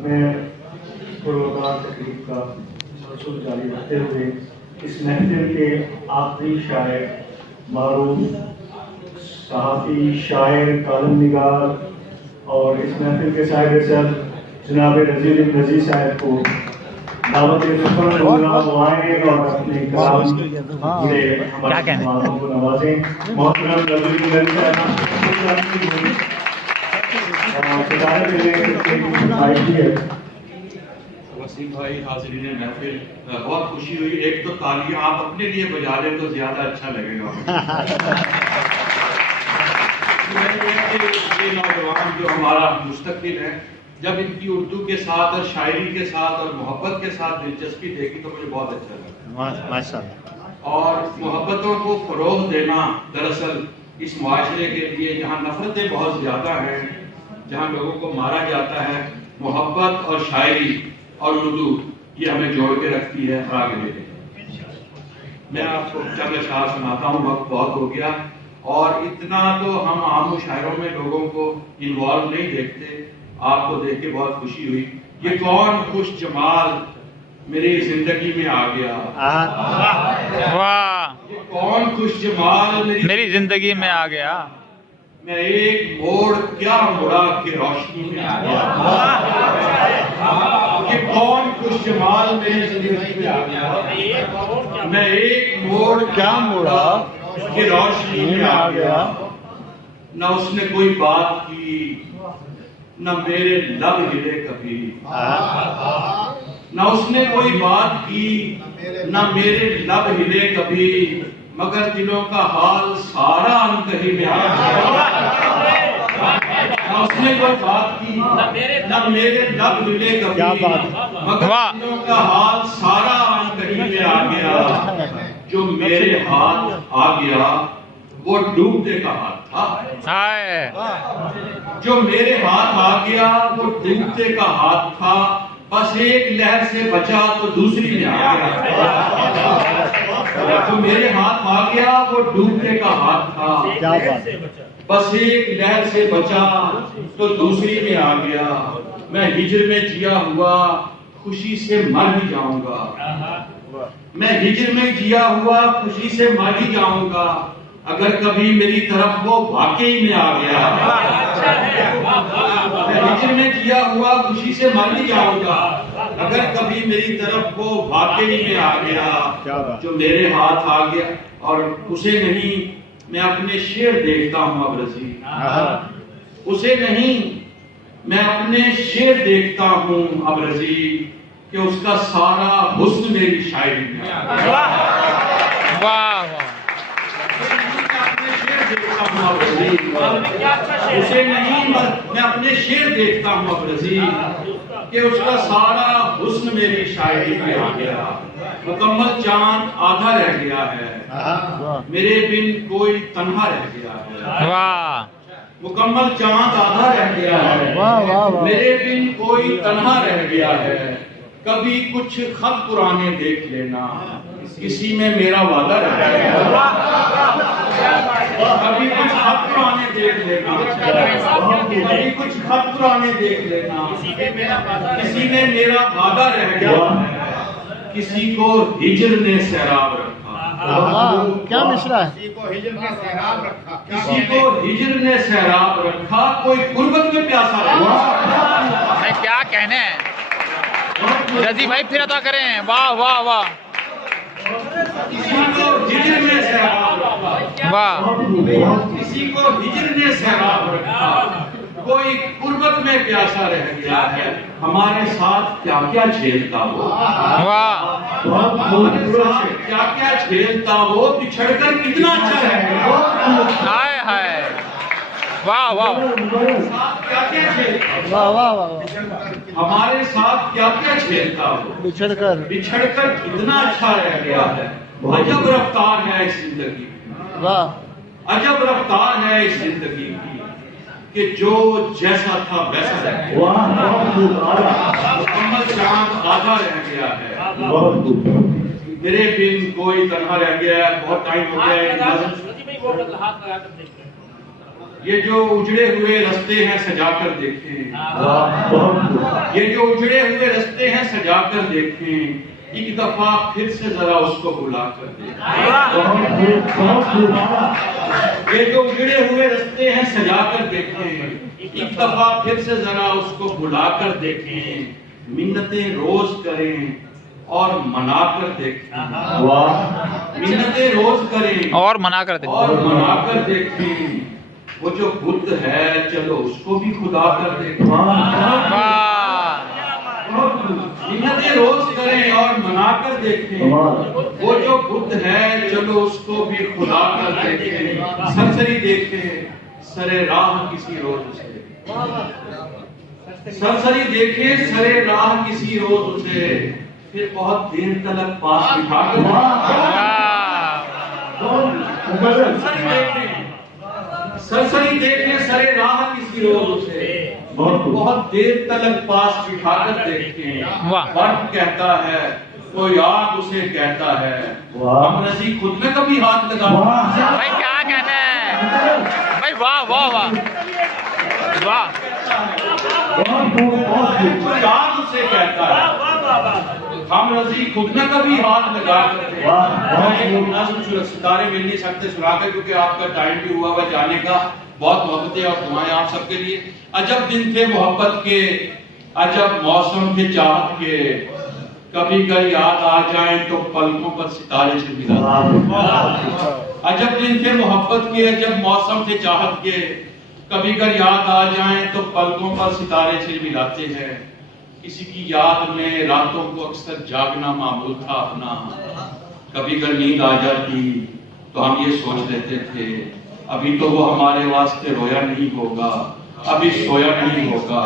मैं पुरवकार तकरीब का सिलसिला जारी रखते हुए इस महफिल के आखिरी शायर, मारूफ सहाफ़ी, शायर, कालम निगार और इस महफिल के साहिब सर जनाब रजील नज़ीर साहब को दावत दूंगा, वो आए और अपने कलाम से हमारे मेहमानों को नवाजें। मोहतरम रजील नज़ीर साहब वसीम भाई, हाज़रीन महफिल, बहुत खुशी हुई। एक तो तालियां आप अपने लिए बजा लें तो ज्यादा अच्छा लगेगा। ये नौजवान जो हमारा मुस्तकबिल है, जब इनकी उर्दू के साथ और शायरी के साथ और मोहब्बत के साथ दिलचस्पी देखी तो मुझे बहुत अच्छा लगा। माशाअल्लाह। और मोहब्बतों को फरोग देना, दरअसल इस मुआशरे के लिए जहाँ नफरतें बहुत ज्यादा हैं, जहाँ लोगों को मारा जाता है, मोहब्बत और शायरी और उर्दू ये हमें जोड़ के रखती है आगे लेके। मैं आपको चंद अशआर सुनाता हूँ, वक्त बहुत हो गया और इतना तो हम आम शायरों में लोगों को इन्वॉल्व नहीं देखते। आपको देख के बहुत खुशी हुई। ये कौन खुश जमाल मेरी जिंदगी में आ गया, वाह! ये कौन खुश जमाल मेरी जिंदगी में आ गया, मैं एक मोड़ क्या मुड़ा के रोशनी में आ गया। ये कौन खुश जमाल मेरी जिंदगी में आ गया, मैं एक मोड़ क्या मुड़ा के रोशनी में आ गया। न उसने कोई बात की, न मेरे लब हिले कभी, न उसने कोई बात की, न मेरे लब हिले कभी, मगर दिलों का हाल सारा अनकही में आ गया। न उसने कोई बात की, न मेरे लब हिले कभी, मगर दिलों का हाल सारा अनकही में आ गया। जो मेरे हाथ आ गया वो डूबते का हाथ था, जो मेरे हाथ आ गया वो डूबते का हाथ था, बस एक लहर से बचा तो दूसरी में आ गया। जो मेरे हाथ आ गया वो डूबते का हाथ था, बस एक लहर से बचा तो दूसरी में आ गया। मैं हिज्र में जिया हुआ खुशी से मर ही जाऊंगा, मैं हिज्र में जिया हुआ खुशी से मर ही जाऊंगा, अगर कभी मेरी तरफ वो वाकई में आ गया। मैं हिज्र में जिया हुआ खुशी से मर ही जाऊंगा, अगर कभी मेरी तरफ वो वाकई में आ गया। जो मेरे हाथ आ गया और उसे नहीं मैं अपने शेर देखता हूँ अब रजी, उसे नहीं मैं अपने शेर देखता हूँ अब रजी, कि उसका सारा हुस्न मेरी शायरी में। वाह! उसे नहीं मैं अपने शेर देखता हूँ अब रजी, कि उसका सारा हुस्न मेरी शायरी में आ गया। मुकम्मल चांद आधा रह गया है, मेरे बिन कोई तन्हा रह गया है। वाह! मुकम्मल चांद आधा रह गया है, मेरे बिन कोई तन्हा रह गया है। कभी कुछ खत पुराने देख लेना, किसी में मेरा वादा रह गया। कभी कुछ खत पुराने देख लेना, कभी कुछ खत पुराने देख लेना, किसी में मेरा वादा रह गया। किसी को हिज्र ने सैराब रखा, क्या मिश्रा है, किसी को हिज्र ने सैराब रखा, कोई गुर्बत में प्यासा रहा। क्या कहने हैं रजी भाई, फिर अदा करें। वाह वाह वाह किसी को हिज्र ने सैराब रखा, वाह! किसी को हिज्र ने सैराब रखा, कोई गुर्बत में प्यासा रह गया है। हमारे साथ क्या क्या झेलता वो, वाह! हमारे साथ क्या क्या झेलता वो, बिछड़कर कितना अच्छा रह गया। हाय हाय, वाह वाह क्या क्या झेलता, वाह वाह वाह, हमारे साथ क्या क्या झेलता वो, बिछड़कर कितना अच्छा रह गया है। अजब रफ्तार है इस जिंदगी, वाह! अजब रफ्तार है इस जिंदगी की, कि जो जैसा था वैसा रह गया। मुकम्मल चांद आधा रह गया है, मेरे बिन कोई तन्हा रह गया है। बहुत टाइम हो गया है। ये जो उजड़े हुए रास्ते हैं सजा कर देखें, ये जो उजड़े हुए रास्ते हैं सजा कर देखें, एक दफा फिर से जरा उसको बुला कर देखें। ये जो उजड़े हुए रास्ते हैं सजा कर देखें, एक दफा फिर से जरा उसको बुला कर देखें, मिन्नतें रोज करें और मना कर देखें। मिन्नतें रोज करें और मना कर देखें। वो जो बुद्ध है चलो उसको भी खुदा कर देखें। मिन्नतें रोज करें और मना कर देखें। वो जो बुद्ध है चलो उसको भी खुदा कर देखें। सरसरी देखें सरे राह किसी रोज उसे, सरसरी देखे सरे राह किसी रोज उसे, फिर बहुत देर तक पास बिठा कर सरसरी देखे सरे राह किसी रोज उसे, बहुत देर तक पास बिठा कर देखें। बर्फ कहता है तो याद उसे कहता है, हम नजी खुद में कभी हाथ लगा। भाई क्या कहना है भाई, वाह वाह वाह वाह। याद उसे कहता है, हम रजी खुद में कभी हाथ लगा करते। सितारे मिल नहीं सकते सुनाकर, क्योंकि आपका टाइम भी हुआ हुआ जाने का। बहुत मोहब्बतें और दुआएं आप सबके लिए। अजब दिन थे मोहब्बत के, अजब मौसम थे चाहत के, कभी कभी याद आ जाए तो पलकों पर सितारे से मिला। अजब दिन थे मोहब्बत के, अजब मौसम थे चाहत के, कभी कभी याद आ जाए तो पलकों पर सितारे से मिलाते हैं। किसी की याद में रातों को अक्सर जागना मामूल था अपना। कभी कभी नींद आ जाती तो हम ये सोच लेते थे, अभी तो वो हमारे वास्ते रोया नहीं होगा, अभी सोया नहीं होगा,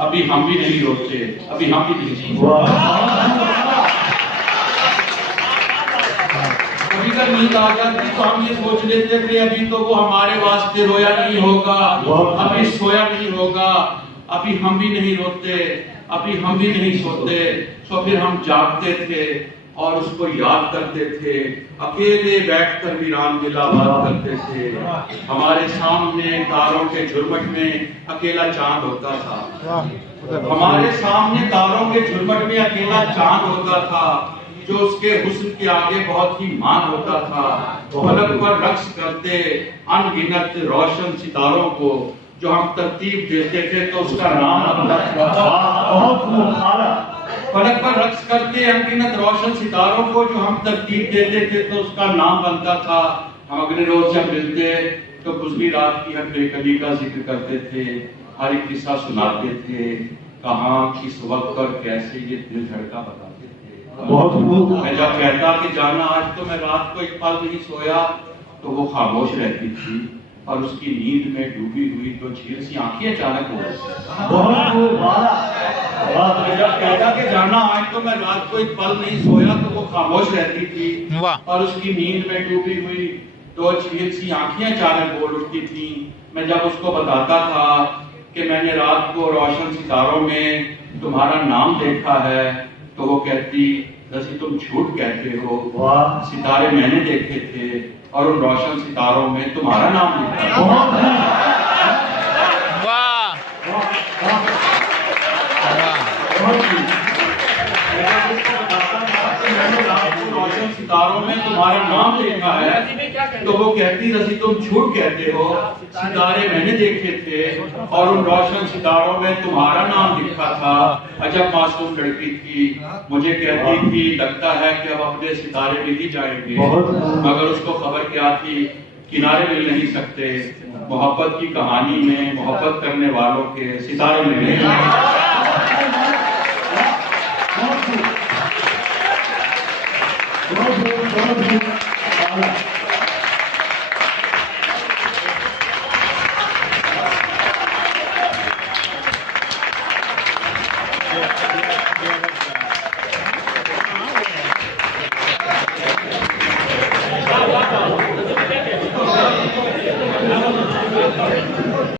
अभी हम भी नहीं रोते, अभी हम भी नहीं सोते। कभी कभी नींद आ जाती तो हम ये सोच लेते थे, अभी तो वो हमारे वास्ते रोया नहीं होगा, अभी सोया नहीं होगा, अभी हम भी नहीं रोते, अभी हम भी नहीं सोते। तो फिर हम जागते थे और उसको याद करते थे, अकेले बैठकर वीरान दिला बात करते थे। हमारे सामने तारों के झुरमुट में अकेला चांद होता था, हमारे सामने तारों के झुरमुट में अकेला चांद होता था, जो उसके हुस्न के आगे बहुत ही मान होता था। फलक पर रक्स करते अनगिनत रोशन सितारों को जो हम तरतीब देते थे तो उसका नाम फलक पर रक्स करते अनगिनत रोशन सितारों को जो हम तरतीब देते थे तो उसका नाम बनता था। हम अगले रोज जब मिलते तो गुजरी रात की हर बेकली का जिक्र करते थे, हर एक किस्सा सुनाते थे, कहाँ किस वक्त और कैसे ये दिल धड़का बताते थे। मैं जब कहता कि जाना आज तो मैं रात को एक पल नहीं सोया तो वो खामोश रहती थी और उसकी नींद में डूबी हुई तो झील सी आंखें अचानक हो गई। जब कहता कि जाना आज तो मैं रात को एक पल नहीं सोया तो वो खामोश रहती थी और उसकी नींद में डूबी हुई तो झील सी आंखें अचानक बोल उठती थी। मैं जब उसको बताता था कि मैंने रात को रोशन सितारों में तुम्हारा नाम देखा है तो वो कहती, जैसे तुम झूठ कहते हो, सितारे मैंने देखे थे और उन रोशन सितारों में तुम्हारा नाम लिखा। रोशन सितारों में तुम्हारा नाम लिखा है तो वो कहती, रसी तुम झूठ कहते हो, सितारे मैंने देखे थे और उन रोशन सितारों में तुम्हारा नाम लिखा था। अजब मासूम लड़की थी, मुझे कहती थी लगता है कि अब अपने सितारे मिल ही जाएंगे, मगर उसको खबर क्या थी किनारे मिल नहीं सकते। मोहब्बत की कहानी में मोहब्बत करने वालों के सितारे मिल नहीं सकते। Yeah.